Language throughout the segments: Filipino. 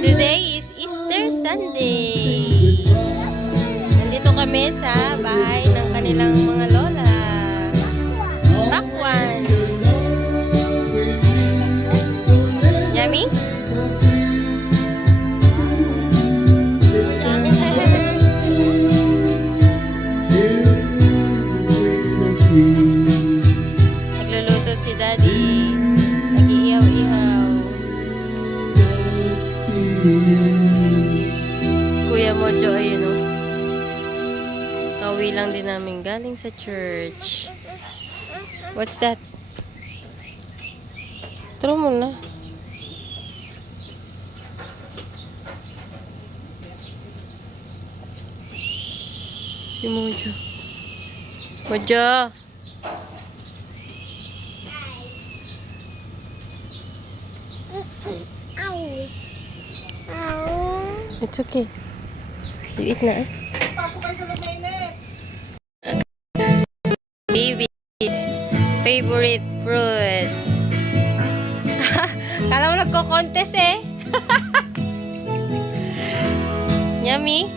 Today is Easter Sunday. Nandito kami sa bahay ng kanilang mga lola. Pakwan. Yummy? Nagluluto si Daddy. Nag-iihaw-ihaw. Si Kuya Mojo, ayun o. Kauwi lang din namin galing sa church. What's that? Turo mo na. Si Mojo. Mojo! It's okay. You eat na eh. Pasok kayo sa lumainit. Baby. Favorite fruit. Kala mo nagko-contest eh. Yummy.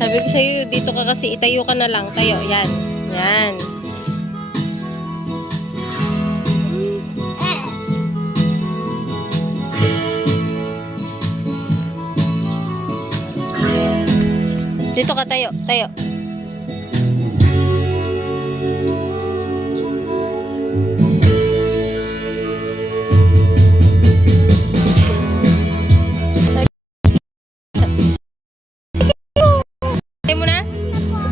Sabi ko sa'yo, dito ka kasi itayo ka na lang. Tayo, yan. Yan. Dito ka tayo, tayo. Tayo mo na?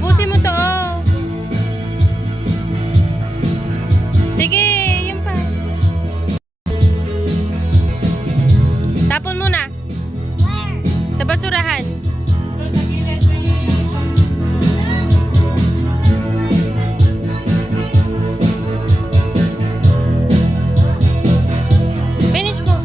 Ubusin mo to, oh. Sige, yun pa. Tapon mo na. Sa basurahan. Finish mo.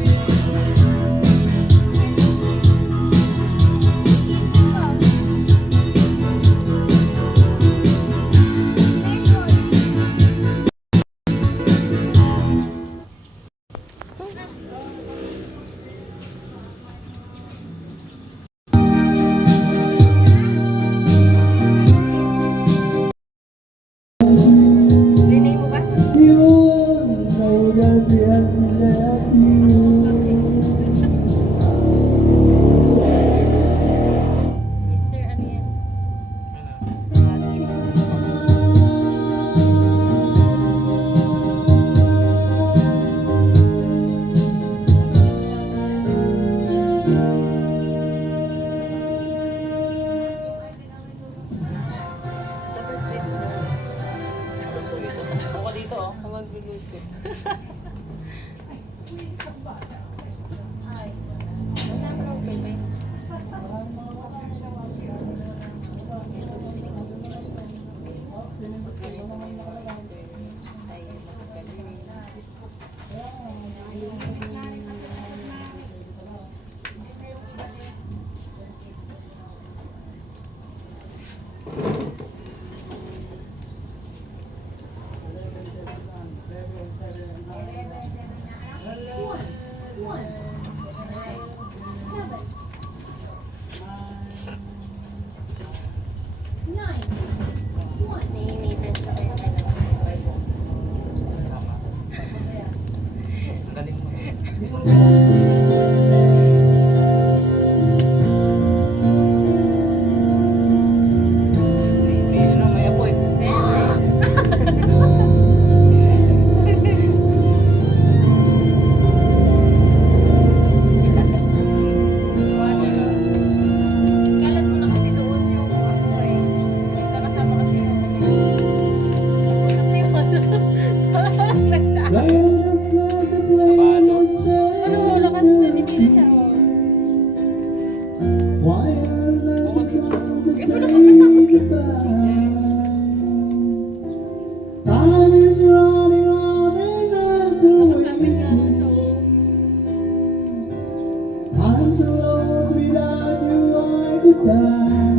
so lost without you I could die.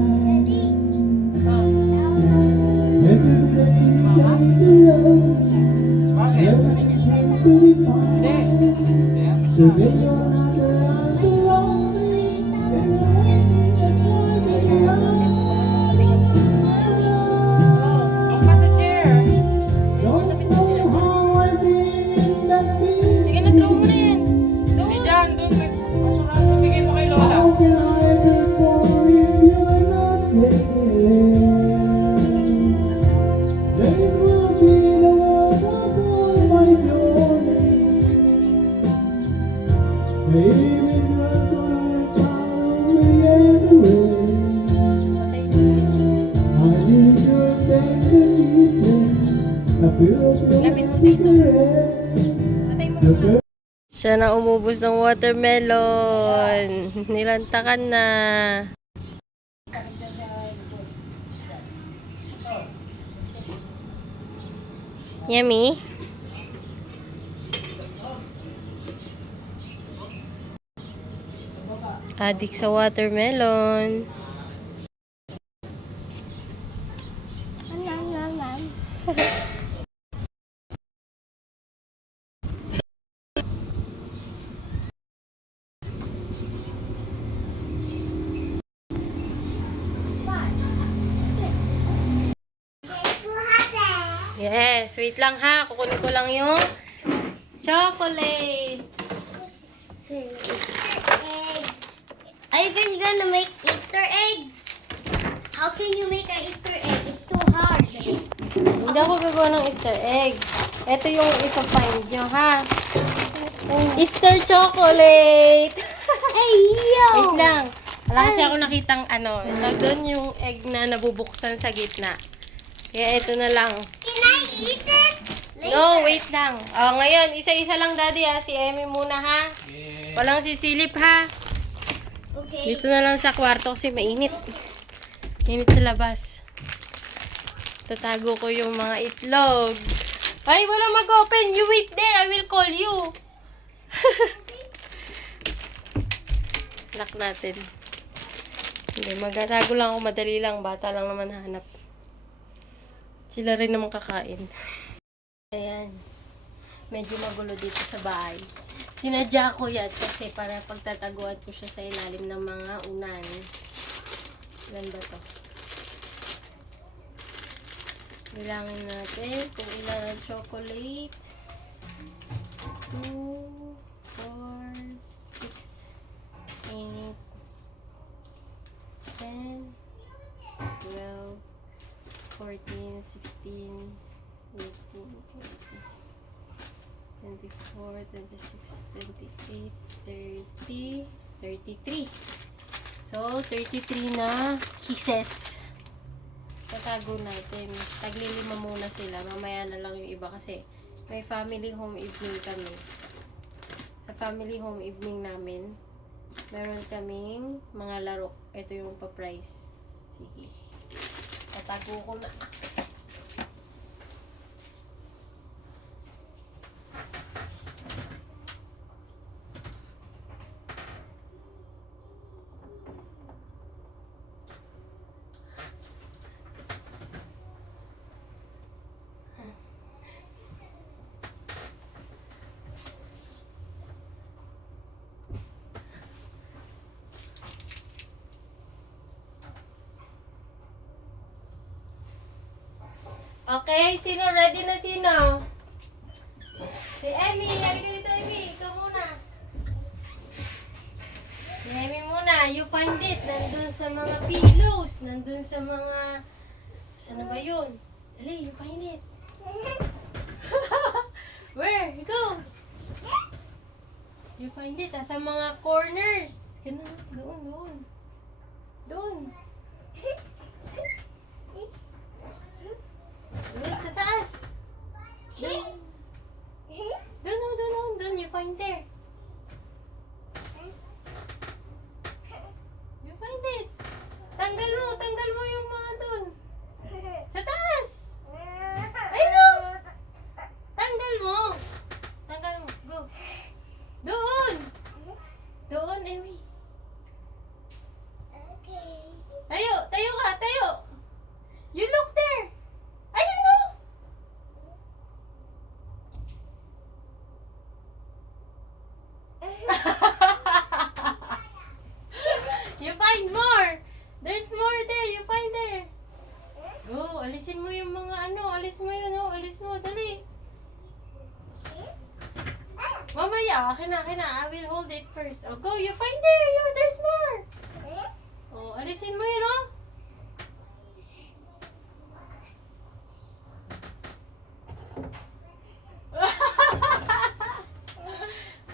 Every day you take to love, everything seems to be fine. So then you're not around so lonely, and you're waiting to try me out. Doon ka sa chair. Don't know how I feel in that feeling. Sige na, throw mo na yan. Hindi dyan, doon. Basurahan ko, bigay mo kay Lola. How can I perform if you're not there? Then it will be the world of all my glory. Even the sun follows me everywhere. I need your tender kisses. I feel your Lapit mo dito. cigarette. Patay mo The na. Siya na umubos ng watermelon. Nilantakan na. Yummy? Adik sa watermelon. Yes, wait lang ha. Kukunin ko lang yung chocolate. Are you guys gonna make Easter egg? How can you make an Easter egg? It's too hard. Hindi ako gagawa ng Easter egg. Ito yung ipa-find nyo ha. Easter chocolate! Hey, yo! Wait lang. Wala kasi ako nakitang ano. Ito doon yung egg na nabubuksan sa gitna. Kaya ito na lang. Can I eat it? No, wait lang. Oh, ngayon, isa-isa lang daddy ha. Si Emmy muna ha. Walang sisilip ha. Okay. Dito na lang sa kwarto kasi mainit. Init sa labas. Tatago ko yung mga itlog. Ay, wala mag-open. You wait there. I will call you. Lock natin. Hindi, magtatago lang ako. Madali lang. Bata lang naman hanap. Sila rin naman kakain. Ayan. Medyo magulo dito sa bahay. Sinadya ko yan kasi para pagtataguan ko siya sa ilalim ng mga unan. Ilan ba to? Bilangin natin kung ilan chocolate. 2, 4, 6, 8, 10, 12, 14, 16, 18, 24, 26, 28, 30, 33. So, 33 na kisses. Tatago natin. Taglilima muna sila. Mamaya na lang yung iba kasi may family home evening kami. Sa family home evening namin, meron kaming mga laro. Ito yung pa-price. Sige. Tatago ko na. Okay, sino? Ready na sino? Si Emmy. Halika dito, Emmy. Ikaw muna. Si Emmy muna. You find it. Nandun sa mga pillows. Nandun sa mga... Saan na ba yun? Dali, you find it. Where? Go. You find it. Sa mga corners. Ganun. Doon, doon. Doon. Doon sa taas. Doon. Doon. You find there. You find it. Tanggal mo yung mga doon. Sa taas. Ayun. Tanggal mo. Go. Doon. Doon, Emmy. Akin na. I will hold it first. Oh, go. You find there. There's more. Oh, alisin mo yun, oh.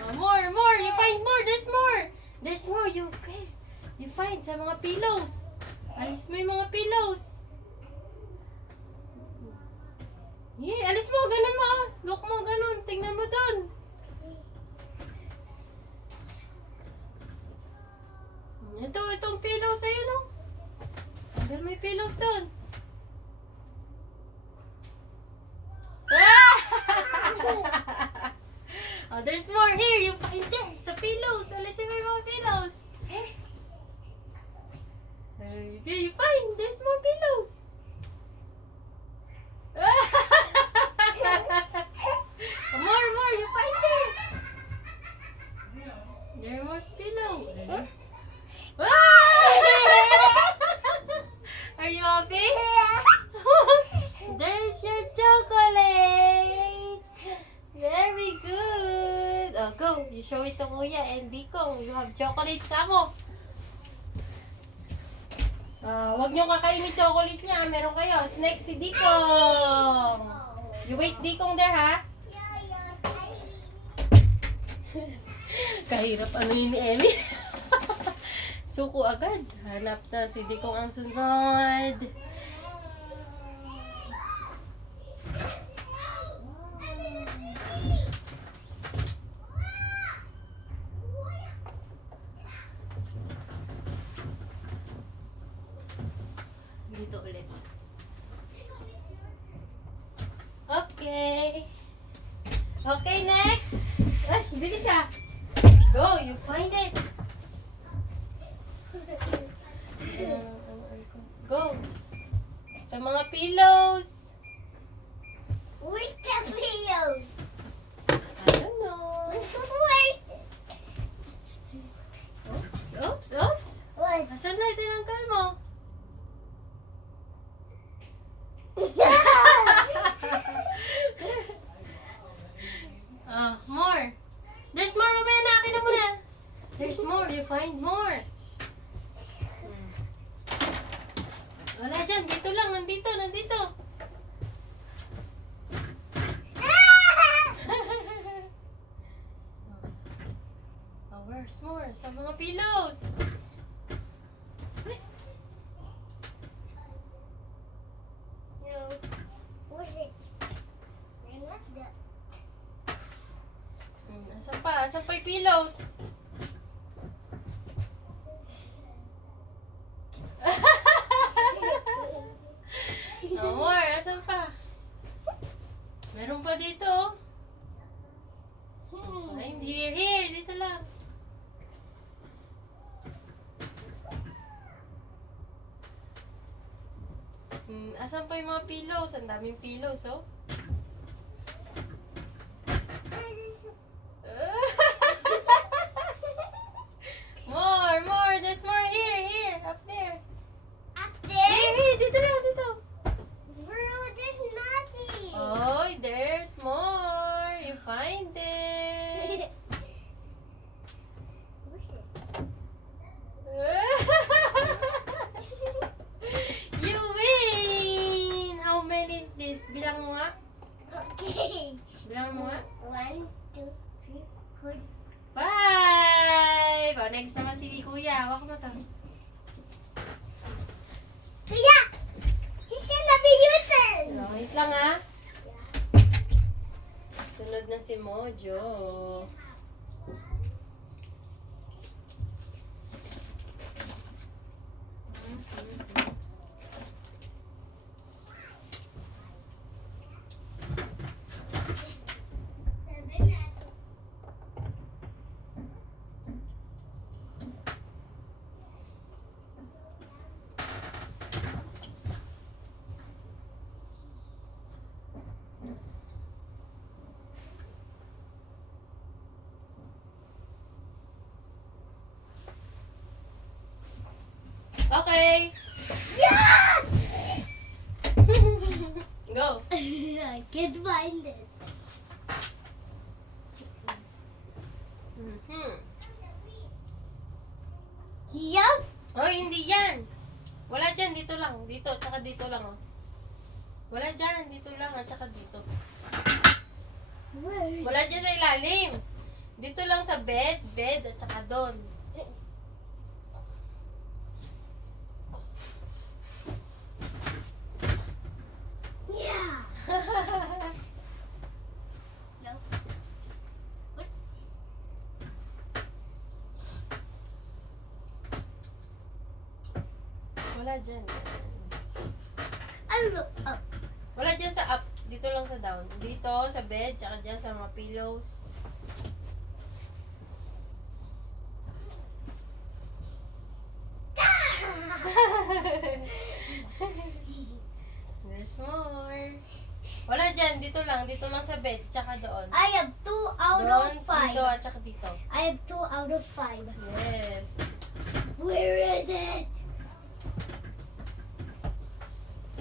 Oh, more. You find more. There's more. You find sa mga pillows. Alis mo yung mga pillows. Yeah, alis mo. Ganun mo. Look mo. Ganun. Tingnan mo doon. Itong pillows sa'yo, no? Tanggal mo yung pillows doon. Oh, there's more here. You find there. Sa pillows. Alisin mo yung mga pillows. Okay, you find. There's more pillows. More. You find there. There are more pillows. Are you happy? There's your chocolate. Very good. Oh, go. You show it to Kuya and Dikong. You have chocolate ka mo. Huwag niyo kakainin chocolate niya. Meron kayo. Next si Dikong. You wait Dikong there, ha? Kahirap ano yun ni Emmy. Suko agad. Hanap na si Dikong ang sunod. Dito ulit. Okay. Okay, next. Ay, bilis ah. Go, you find it. Go. Sa mga pillows. Where's the pillow? I don't know. Where's it? Oops. What? Asan na tinanggal mo? More. There's more. Mamaya na. Akin na muna. There's more. You find more. Wala dyan. Dito lang. Nandito. Oh, where's more? Sa mga pillows. No. Where's it? And what's that? Asan pa yung pillows? No more. Asan pa? Meron pa dito. Find here. Dito lang. Asan pa yung mga pillows? Ang daming pillows, oh. More. There's more here. Up there. Up there? Here. Dito lang. Bro, there's nothing. Oh, there's more. You find it. Where's it? You win! How many is this? Bilang mo nga. Okay. Bilang mo nga. 1, 2, 3, 4. 5! Oh, next naman si Kuya. Hawak mo to. Kuya! He's gonna be U-turn! Oh, wait lang ha. Sunod na si Mojo. Okay. Yeah! Go. I can't find it. Mhm. Yup. Hoy, hindi yan. Wala dyan, dito lang. Dito, tsaka dito lang, oh. Wala dyan, dito lang, at tsaka dito. Where? Wala dyan sa ilalim. Dito lang sa bed, at tsaka doon. Yeah. No. What? Wala dyan. I look up. Wala dyan sa up. Dito lang sa down. Dito, sa bed, tsaka dyan sa mga pillows. There's more. Wala dyan. Dito lang sa bed, tsaka doon. I have 2 out Doon, of 5. dito, at tsaka dito. I have 2 out of 5. Yes. Where is it?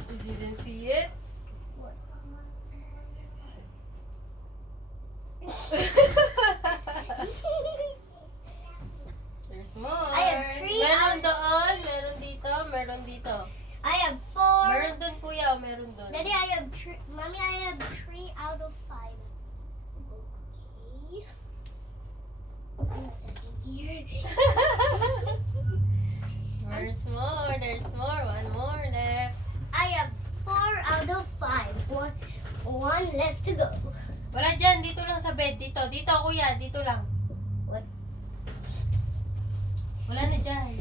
You didn't see it? There's more. I have 3 Meron out- doon, meron dito, meron dito. I have 4. Meron doon, kuya, o meron doon. Daddy, I have 3. Mommy, I have 3 out of 5. Okay. Here. There's more. One more left. I have 4 out of 5. One left to go. Wala dyan, dito lang sa bed. Dito, kuya, dito lang. What? Wala na dyan.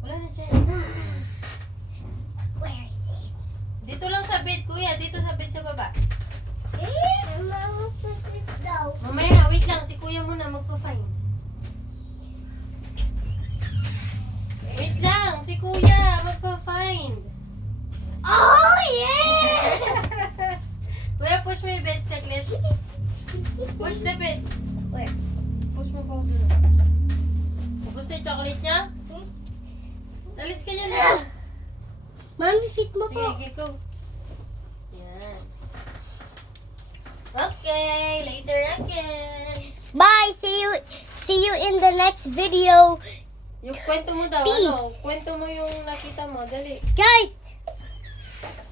Wala na dyan. Where is it? Dito lang sa bed, kuya. Dito sa bed sa baba. Mama, put it down. Mamaya na, wait lang. Si kuya muna magpa-find. Wait lang, si kuya magpa-find. Oh, yeah! Kuya, push mo yung bed saglit. Push the bed. Where? Push mo po dun. Ubus na yung chocolate niya? Talis ka yan. Mommy, fit mo Sige, po. go. Yan. Okay, later again. Bye. See you in the next video. Yung kwento mo daw, Peace. ano? Kwento mo yung nakita mo, dali. Guys,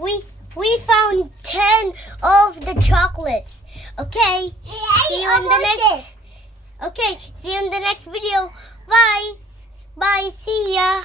we found 10 of the chocolates. Okay. See you in the next. Okay. See you in the next video. Bye. Bye. See ya.